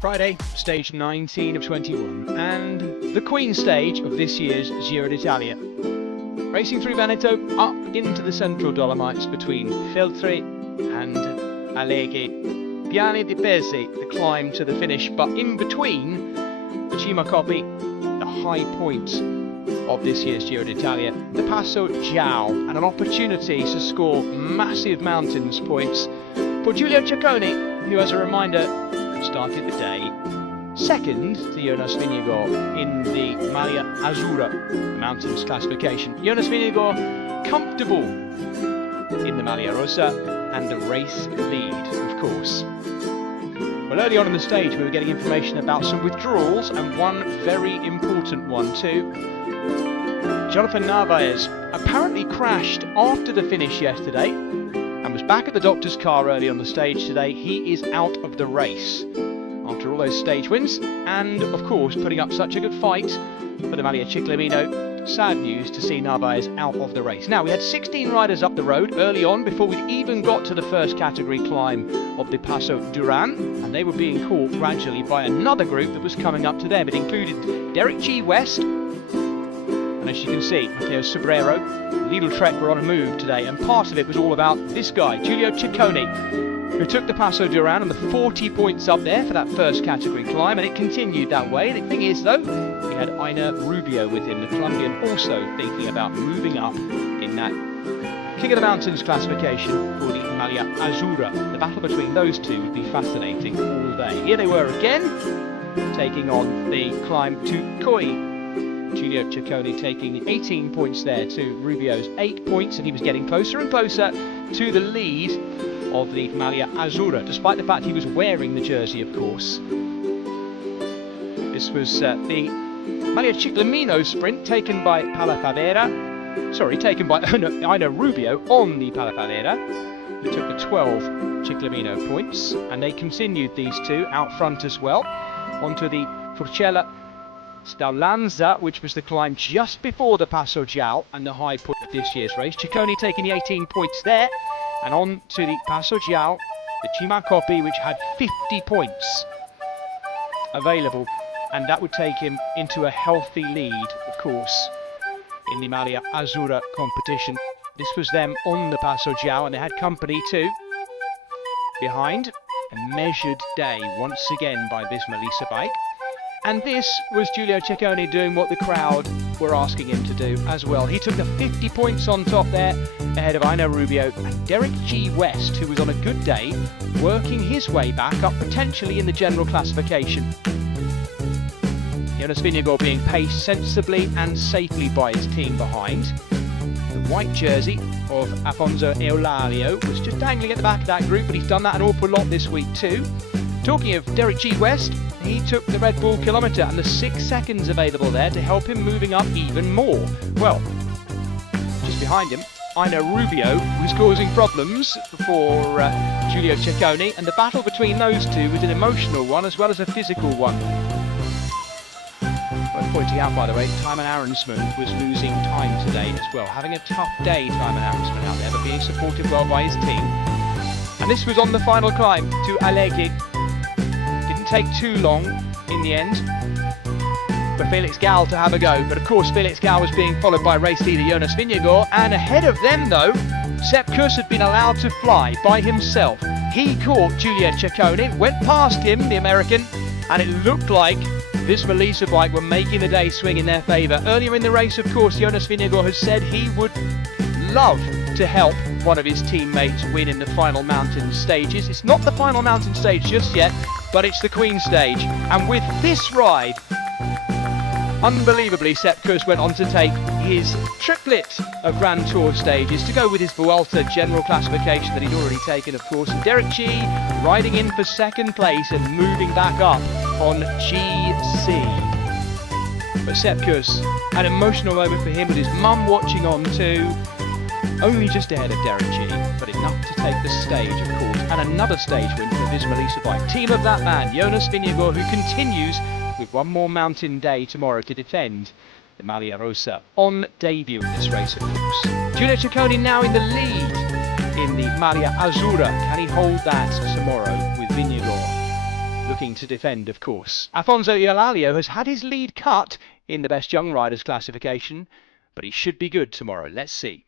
Friday, stage 19 of 21, and the Queen stage of this year's Giro d'Italia. Racing through Veneto, up into the central Dolomites between Feltre and Alleghe. Piani di Pezzè, the climb to the finish, but in between the Cimacoppi, the high point of this year's Giro d'Italia, the Passo Giao, and an opportunity to score massive mountains points for Giulio Ciccone, who, as a reminder, started the day second to Jonas Vingegaard in the Maglia Azzurra, the mountains classification. Jonas Vingegaard comfortable in the Maglia Rosa and the race lead, of course. Well, early on in the stage we were getting information about some withdrawals, and one very important one too. Jonathan Narvaez apparently crashed after the finish yesterday and was back at the doctor's car early on the stage today. He is out of the race after all those stage wins and, of course, putting up such a good fight for the Maglia Cyclism'Actu. Sad news to see Narvaez out of the race. Now, we had 16 riders up the road early on before we'd even got to the first category climb of the Passo Duran, and they were being caught gradually by another group that was coming up to them. It included Derek G. West, and as you can see, Matteo Sobrero, Lidl Trek were on a move today, and part of it was all about this guy, Giulio Ciccone, who took the Passo Duran and the 40 points up there for that first category climb, and it continued that way. The thing is, though, we had Aina Rubio with him, the Colombian, also thinking about moving up in that King of the Mountains classification for the Maglia Azzurra. The battle between those two would be fascinating all day. Here they were again, taking on the climb to Koi. Giulio Ciccone taking 18 points there to Rubio's 8 points, and he was getting closer and closer to the lead of the Maglia Azzurra, despite the fact he was wearing the jersey, of course. This was the Maglia Cyclamino sprint taken by Aina Rubio on the Palafavera, who took the 12 Cyclamino points, and they continued these two out front as well, onto the Forcella Staulanza, which was the climb just before the Passo Giao and the high point of this year's race. Ciccone taking the 18 points there, and on to the Passo Giao, the Cimacoppi, which had 50 points available, and that would take him into a healthy lead, of course, in the Maglia Azzurra competition. This was them on the Passo Giao, and they had company too behind. A measured day once again by Visma Lease bike. And this was Giulio Ciccone doing what the crowd were asking him to do as well. He took the 50 points on top there, ahead of Aina Rubio and Derek G. West, who was on a good day, working his way back up potentially in the general classification. Jonas Vingegaard being paced sensibly and safely by his team behind. The white jersey of Afonso Eulalia was just dangling at the back of that group, but he's done that an awful lot this week too. Talking of Derek G. West, he took the Red Bull kilometre and the 6 seconds available there to help him moving up even more. Well, just behind him, Aina Rubio was causing problems for Giulio Ciccone, and the battle between those two was an emotional one as well as a physical one. Worth pointing out, by the way, Thymen Arensman was losing time today as well. Having a tough day, Thymen Arensman out there, but being supported well by his team. And this was on the final climb to Alleghe. Take too long in the end for Felix Gall to have a go, but of course Felix Gall was being followed by race leader Jonas Vingegaard, and ahead of them though, Sepp Kuss had been allowed to fly by himself. He caught Giulio Ciccone, went past him, the American, and it looked like Visma Lease bike were making the day swing in their favour. Earlier in the race, of course, Jonas Vingegaard has said he would love to help one of his teammates win in the final mountain stages. It's not the final mountain stage just yet, but it's the Queen stage. And with this ride, unbelievably, Sepp Kuss went on to take his triplet of Grand Tour stages to go with his Vuelta general classification that he'd already taken, of course. And Derek G riding in for second place and moving back up on GC. But Sepp Kuss, an emotional moment for him with his mum watching on too. Only just ahead of Derek G, but enough to take the stage, of course. And another stage win for Visma Lease bike. Team of that man, Jonas Vingegaard, who continues with one more mountain day tomorrow to defend the Maglia Rosa on debut in this race, of course. Giulio Ciccone now in the lead in the Maglia Azzurra. Can he hold that tomorrow with Vingegaard looking to defend, of course. Alfonso Eulalia has had his lead cut in the Best Young Riders classification, but he should be good tomorrow. Let's see.